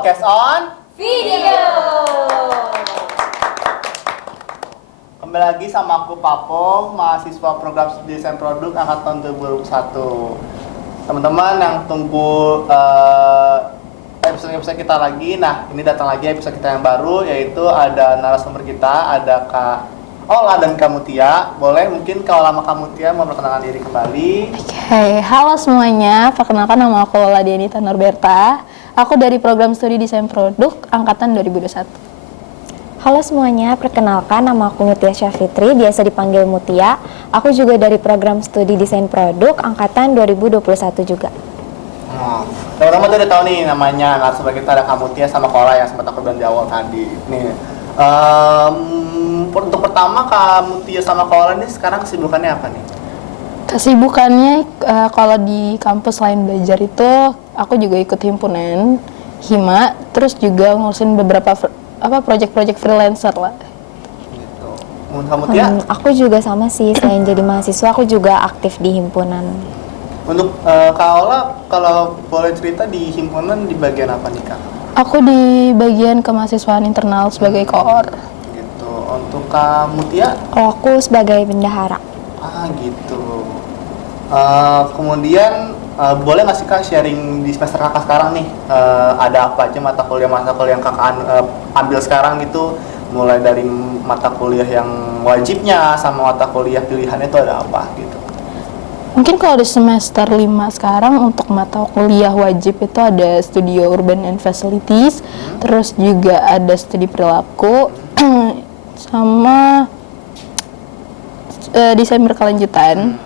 Podcast on Video. Kembali lagi sama aku Papo, mahasiswa program studi desain produk angkatan 2021. Teman-teman yang tunggu episode kita lagi. Nah, ini datang lagi episode kita yang baru, yaitu ada narasumber kita, ada Kak Ola dan Kak Mutia. Boleh mungkin Kak Ola sama Kak Mutia memperkenalkan diri kembali. Oke, halo semuanya. Perkenalkan nama aku Ola Dianita Norberta. Aku dari program studi desain produk angkatan 2021. Halo semuanya, perkenalkan nama aku Mutia Syafitri, biasa dipanggil Mutia. Aku juga dari program studi desain produk angkatan 2021 juga. Teman-teman tuh udah tahu nih namanya narasumber kita ada Kak Mutia sama Kak Ola yang sempat aku bilang di awal tadi. Nih, untuk pertama Kak Mutia sama Kak Ola ini sekarang kesibukannya apa nih? Kesibukannya kalau di kampus lain belajar itu aku juga ikut himpunan Hima, terus juga ngurusin beberapa project-project freelancer lah. Gitu. Menurut Kak Mutia? Aku juga sama sih, selain jadi mahasiswa aku juga aktif di himpunan. Untuk Kak Ola, kalau boleh cerita di himpunan di bagian apa nih Kak? Aku di bagian kemahasiswaan internal sebagai koor. Gitu. Untuk Kak Mutia? Kalau aku sebagai bendahara. Gitu. Kemudian boleh nggak sih Kak sharing di semester Kakak sekarang nih? Ada apa aja mata kuliah yang Kakak ambil sekarang gitu? Mulai dari mata kuliah yang wajibnya sama mata kuliah pilihannya itu ada apa gitu? Mungkin kalau di semester 5 sekarang untuk mata kuliah wajib itu ada Studio Urban and Facilities, terus juga ada studi perilaku, sama desain berkelanjutan,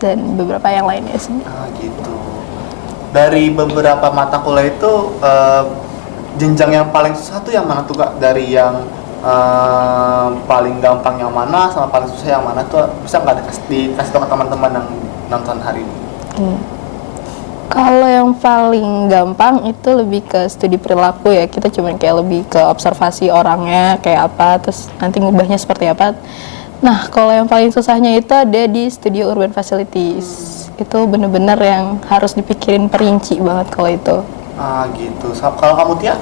dan beberapa yang lainnya sih. Gitu. Dari beberapa mata kuliah itu jenjang yang paling susah tuh yang mana tuh Kak? Dari yang paling gampang yang mana sama paling susah yang mana tuh bisa nggak dikasih tahu ke teman-teman yang nonton hari ini? Kalau yang paling gampang itu lebih ke studi perilaku ya, kita cuma kayak lebih ke observasi orangnya kayak apa, terus nanti ngubahnya seperti apa. Nah, kalau yang paling susahnya itu ada di Studio Urban Facilities. Itu bener-bener yang harus dipikirin perinci banget kalau itu. Gitu. Kalau kamu Tia?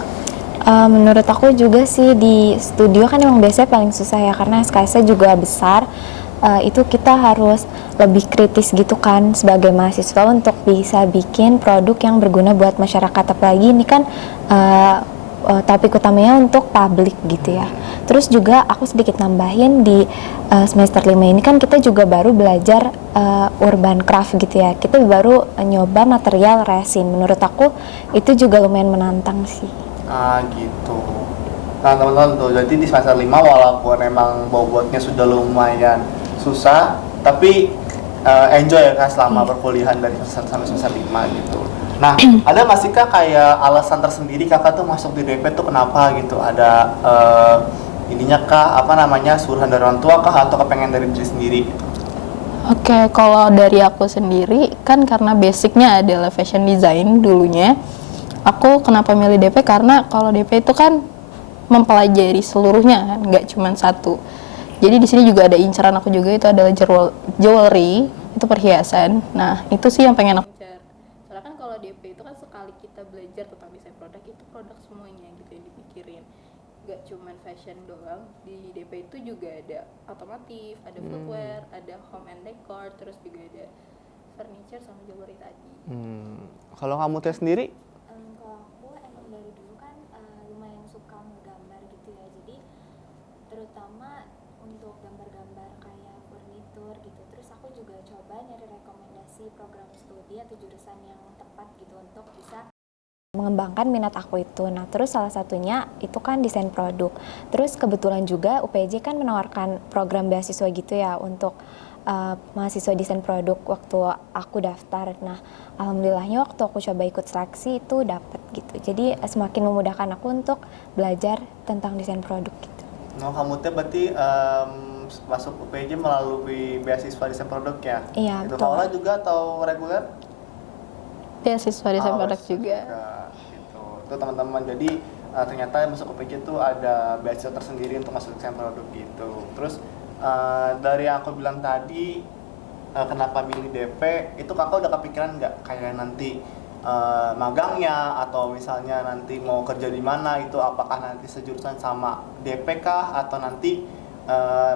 Menurut aku juga sih di studio kan emang biasanya paling susah ya, karena SKS-nya juga besar. Itu kita harus lebih kritis gitu kan sebagai mahasiswa untuk bisa bikin produk yang berguna buat masyarakat. Apalagi ini kan topik utamanya untuk publik gitu ya. Terus juga aku sedikit nambahin di semester 5 ini kan kita juga baru belajar urban craft gitu ya. Kita baru nyoba material resin. Menurut aku itu juga lumayan menantang sih. Gitu. Nah teman-teman tuh, jadi di semester 5 walaupun emang bobotnya sudah lumayan susah, tapi enjoy ya Kak selama perkuliahan dari semester sampai semester 5 gitu. Nah, ada nggak sih Kak kayak alasan tersendiri Kakak tuh masuk di DP tuh kenapa gitu? Ada ininya Kak, apa namanya, suruhan dari orang tua Kak atau kepengen dari diri sendiri gitu? Oke, kalau dari aku sendiri kan karena basicnya adalah fashion design dulunya. Aku kenapa milih DP karena kalau DP itu kan mempelajari seluruhnya kan, nggak cuma satu. Jadi di sini juga ada inceran aku juga, itu adalah jewelry, itu perhiasan. Nah, itu sih yang pengen aku share. Soalnya kan kalau DP itu kan sekali kita belajar tentang desain produk, itu produk semuanya gitu yang dipikirin. Nggak cuma fashion doang, di DP itu juga ada otomotif, ada footwear, ada home and decor, terus juga ada furniture sama jewelry tadi. Kalau kamu Tia sendiri? Kalau aku emang dari dulu kan lumayan suka menggambar gitu ya, jadi terutama untuk gambar-gambar kayak furnitur gitu. Terus aku juga coba nyari rekomendasi program studi atau jurusan yang tepat gitu untuk bisa mengembangkan minat aku itu. Nah, terus salah satunya itu kan desain produk. Terus kebetulan juga UPJ kan menawarkan program beasiswa gitu ya untuk mahasiswa desain produk waktu aku daftar. Nah, alhamdulillahnya waktu aku coba ikut seleksi itu dapet gitu. Jadi semakin memudahkan aku untuk belajar tentang desain produk gitu. Nah, kamu Tia berarti masuk UPJ melalui beasiswa desain produk ya? Iya, Itu betul. Kaola juga atau reguler? Beasiswa desain produk juga. Gitu. Itu teman-teman, jadi ternyata masuk UPJ itu ada beasiswa tersendiri untuk masuk desain produk gitu. Terus dari yang aku bilang tadi, kenapa milih DP, itu kakak udah kepikiran nggak kayak nanti magangnya, atau misalnya nanti mau kerja di mana itu apakah nanti sejurusan sama DP kah, atau nanti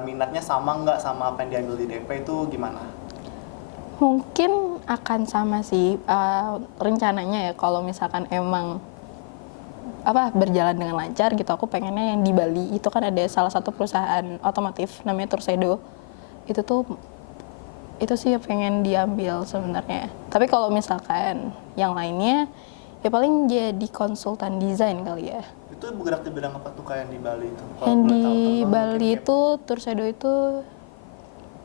minatnya sama nggak sama apa yang diambil di DP itu gimana? Mungkin akan sama sih rencananya ya, kalau misalkan emang berjalan dengan lancar gitu. Aku pengennya yang di Bali itu kan ada salah satu perusahaan otomotif namanya Tursaido. Itu sih yang pengen diambil sebenarnya. Tapi kalau misalkan yang lainnya ya paling jadi konsultan desain kali ya. Itu bergerak di bidang apa tuh kayak yang di Bali itu? Kalau Yang boleh di tahu, contohnya Bali mungkin itu Tursaido itu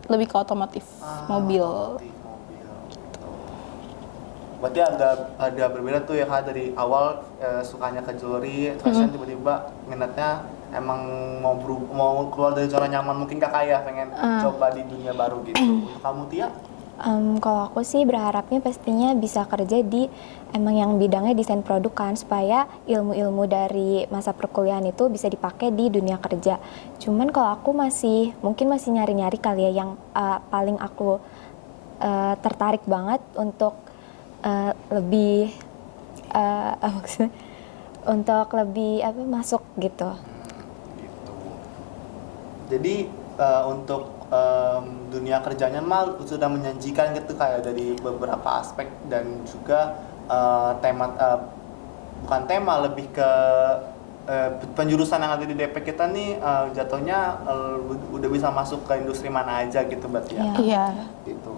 lebih ke otomotif, mobil. otomotif, mobil gitu. Berarti ada berbeda tuh ya Kak, dari awal sukanya ke jewelry, fashion, tiba-tiba minatnya emang mau keluar dari zona nyaman mungkin Kakak ya, pengen coba di dunia baru gitu. Untuk kamu Tia? Kalau aku sih berharapnya pastinya bisa kerja di emang yang bidangnya desain produk kan, supaya ilmu-ilmu dari masa perkuliahan itu bisa dipakai di dunia kerja. Cuman kalau aku mungkin masih nyari-nyari kali ya yang paling aku tertarik banget untuk lebih maksudnya untuk lebih masuk gitu. Gitu. Jadi untuk dunia kerjanya mah sudah menjanjikan gitu kayak dari beberapa aspek, dan juga bukan tema, lebih ke penjurusan yang ada di DP kita nih jatuhnya udah bisa masuk ke industri mana aja gitu berarti ya. Iya. Gitu.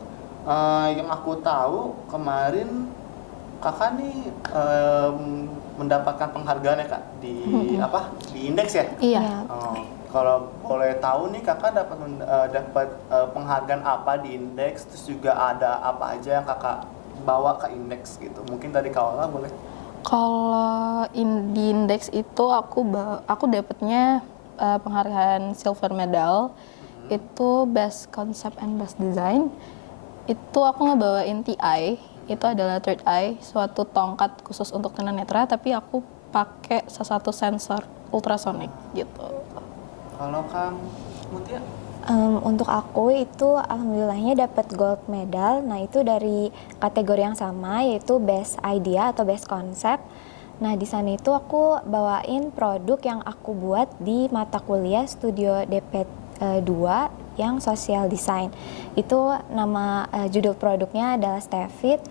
Yang aku tahu kemarin Kakak nih mendapatkan penghargaan ya Kak di di indeks ya? Iya. Kalau boleh tahu nih Kakak dapat penghargaan apa di indeks, terus juga ada apa aja yang Kakak bawa ke indeks gitu? Mungkin dari Kaola boleh? Kalau di indeks itu aku dapatnya penghargaan silver medal. Itu best concept and best design. Itu aku ngebawain TI. Itu adalah third eye, suatu tongkat khusus untuk tunanetra, tapi aku pakai salah satu sensor ultrasonic gitu. Kalau kamu Mutia? Untuk aku itu alhamdulillahnya dapat gold medal. Nah, itu dari kategori yang sama, yaitu best idea atau best concept. Nah, di sana itu aku bawain produk yang aku buat di mata kuliah Studio DP 2 yang social design. Itu nama judul produknya adalah Stefit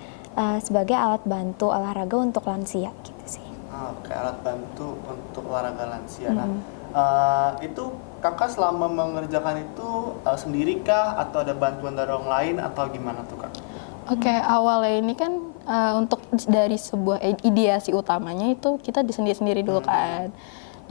sebagai alat bantu olahraga untuk lansia gitu sih. Oke, alat bantu untuk olahraga lansia. Nah, itu Kakak selama mengerjakan itu sendirikah atau ada bantuan dari orang lain atau gimana tuh Kak? Oke, awalnya ini kan untuk dari sebuah ideasi utamanya itu kita sendiri dulu kan.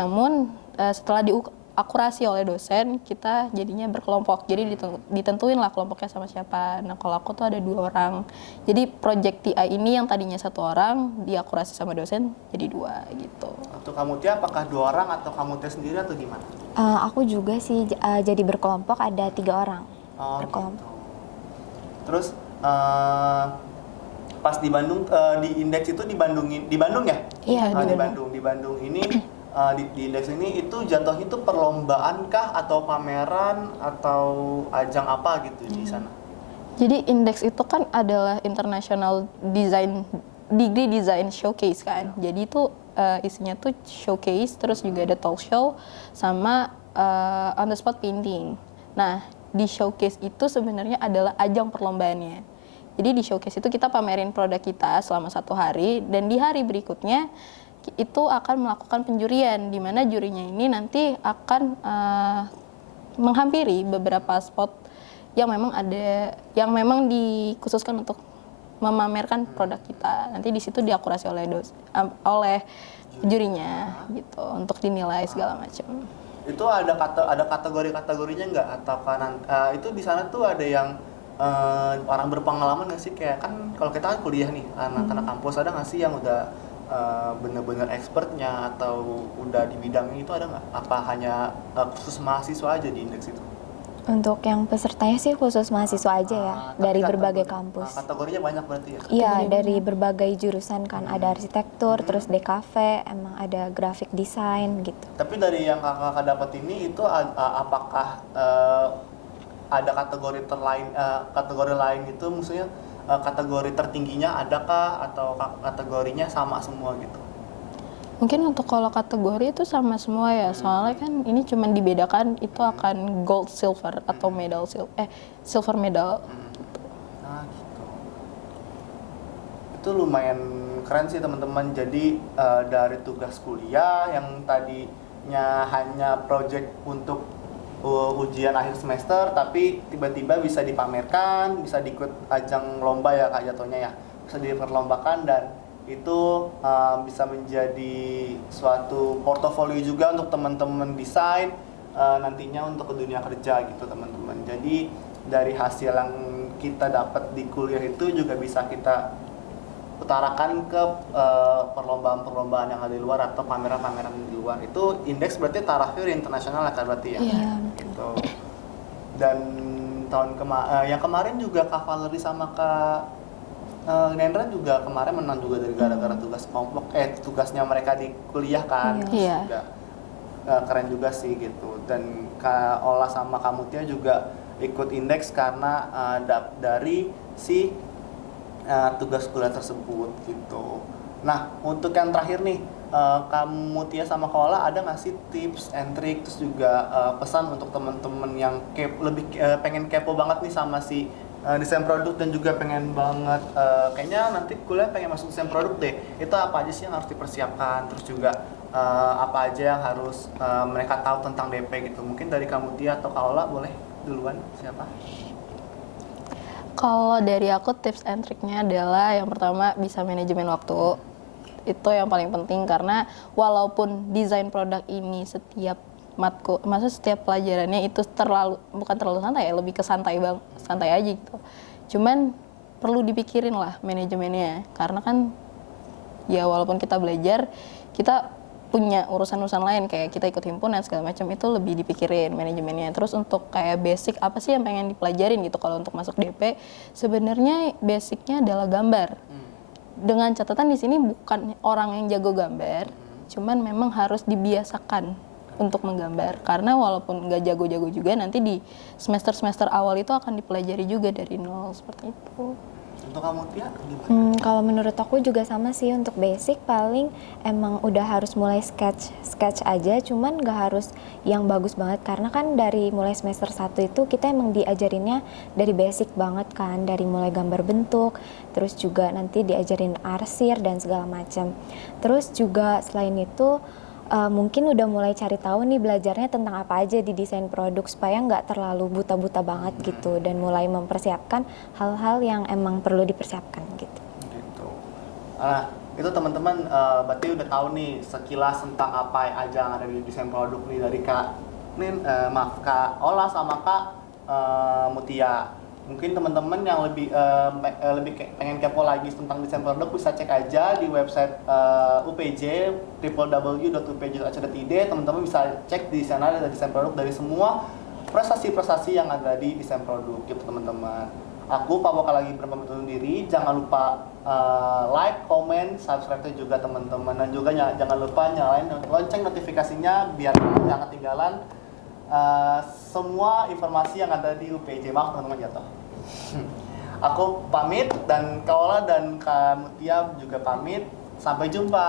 Namun setelah diakurasi oleh dosen, kita jadinya berkelompok. Jadi ditentuin lah kelompoknya sama siapa. Nah, kalau aku tuh ada 2 orang. Jadi project TI ini yang tadinya 1 orang diakurasi sama dosen jadi 2 gitu. Atau kamu Tia apakah 2 orang atau kamu Tia sendiri atau gimana? Aku juga sih jadi berkelompok, ada 3 orang berkelompok. Gitu. Terus pas di Bandung di indeks itu di Bandung ya? Iya, di Bandung. Di Bandung ini di indeks ini itu jatuhnya itu perlombaan kah atau pameran atau ajang apa gitu di sana? Jadi indeks itu kan adalah International Degree Design Showcase kan. Jadi itu isinya tuh showcase, terus juga ada talk show sama on the spot painting. Nah, di showcase itu sebenarnya adalah ajang perlombaannya. Jadi di showcase itu kita pamerin produk kita selama 1 hari, dan di hari berikutnya itu akan melakukan penjurian, di mana jurinya ini nanti akan menghampiri beberapa spot yang memang dikhususkan untuk memamerkan produk kita. Nanti di situ diakurasi oleh jurinya gitu untuk dinilai segala macam. Itu ada kategori-kategorinya nggak, atau kan itu di sana tuh ada yang orang berpengalaman nggak sih, kayak kan kalau kita kan kuliah nih anak-anak kampus, ada nggak sih yang udah bener-bener expertnya atau udah di bidangnya itu, ada nggak? Apa hanya khusus mahasiswa aja di indeks itu? Untuk yang pesertanya sih khusus mahasiswa aja ya, dari berbagai kampus. Kategorinya banyak berarti ya? Iya, dari berbagai jurusan kan, ada arsitektur, terus DKV, emang ada graphic design gitu. Tapi dari yang kakak dapat ini itu apakah ada kategori lain itu, maksudnya kategori tertingginya adakah atau kategorinya sama semua gitu? Mungkin untuk kalau kategori itu sama semua ya, soalnya kan ini cuma dibedakan itu akan gold, silver atau silver medal. Nah gitu. Itu lumayan keren sih teman-teman. Jadi dari tugas kuliah yang tadinya hanya project untuk ujian akhir semester, tapi tiba-tiba bisa dipamerkan, bisa diikut ajang lomba ya kak jatuhnya ya, bisa diperlombakan dan itu bisa menjadi suatu portofolio juga untuk teman-teman desain nantinya untuk ke dunia kerja gitu teman-teman. Jadi dari hasil yang kita dapat di kuliah itu juga bisa kita utarakan ke perlombaan-perlombaan yang ada di luar atau pameran-pameran di luar. Itu indeks berarti tarafnya internasional ya kan berarti ya? Iya. Gitu. Dan yang kemarin juga Kak Valerie sama Kak Nendra juga kemarin menang juga dari gara-gara tugas kelompok, tugasnya mereka di kuliah kan. Terus Iya. juga keren juga sih gitu. Dan Kak Ola sama Kak Mutia juga ikut indeks karena dari si tugas kuliah tersebut gitu. Nah untuk yang terakhir nih, Kak Mutia sama Kak Ola ada nggak sih tips and trick terus juga pesan untuk teman-teman yang pengen kepo banget nih sama si desain produk dan juga pengen banget kayaknya nanti kuliah pengen masuk desain produk deh, itu apa aja sih yang harus dipersiapkan, terus juga apa aja yang harus mereka tahu tentang DP gitu. Mungkin dari Kak Mutia atau Kak Ola boleh duluan, siapa? Kalau dari aku tips and triknya adalah yang pertama bisa manajemen waktu. Itu yang paling penting karena walaupun desain produk ini setiap maksudnya setiap pelajarannya itu bukan terlalu santai ya, lebih ke santai aja gitu. Cuman perlu dipikirin lah manajemennya karena kan ya walaupun kita belajar, kita punya urusan-urusan lain kayak kita ikut himpunan segala macam, itu lebih dipikirin manajemennya. Terus untuk kayak basic apa sih yang pengen dipelajarin gitu kalau untuk masuk DP, sebenarnya basicnya adalah gambar. Dengan catatan di sini bukan orang yang jago gambar, cuman memang harus dibiasakan untuk menggambar karena walaupun nggak jago-jago juga nanti di semester awal itu akan dipelajari juga dari nol seperti itu. Untuk kamu Tia gimana? Kalau menurut aku juga sama sih, untuk basic paling emang udah harus mulai sketch aja, cuman nggak harus yang bagus banget karena kan dari mulai semester 1 itu kita emang diajarinnya dari basic banget kan, dari mulai gambar bentuk, terus juga nanti diajarin arsir dan segala macam. Terus juga selain itu mungkin udah mulai cari tahu nih belajarnya tentang apa aja di desain produk supaya nggak terlalu buta-buta banget gitu, dan mulai mempersiapkan hal-hal yang emang perlu dipersiapkan gitu. Gitu. Nah itu teman-teman berarti udah tahu nih sekilas tentang apa aja yang ada di desain produk nih dari Kak Kak Ola sama Kak Mutia. Mungkin teman-teman yang lebih pengen kepo lagi tentang desain produk bisa cek aja di website UPJ www.upj.ac.id. Teman-teman bisa cek di sana ada desain produk dari semua prestasi-prestasi yang ada di desain produk gitu teman-teman. Aku Pak Bakal lagi berpamit undur diri. Jangan lupa like, comment, subscribe juga teman-teman, dan juga jangan lupa nyalain lonceng notifikasinya biar kalian jangan ketinggalan semua informasi yang ada di UPJ. Maaf teman-teman jatuh. Aku pamit dan Kak Ola dan Kak Mutia juga pamit. Sampai jumpa.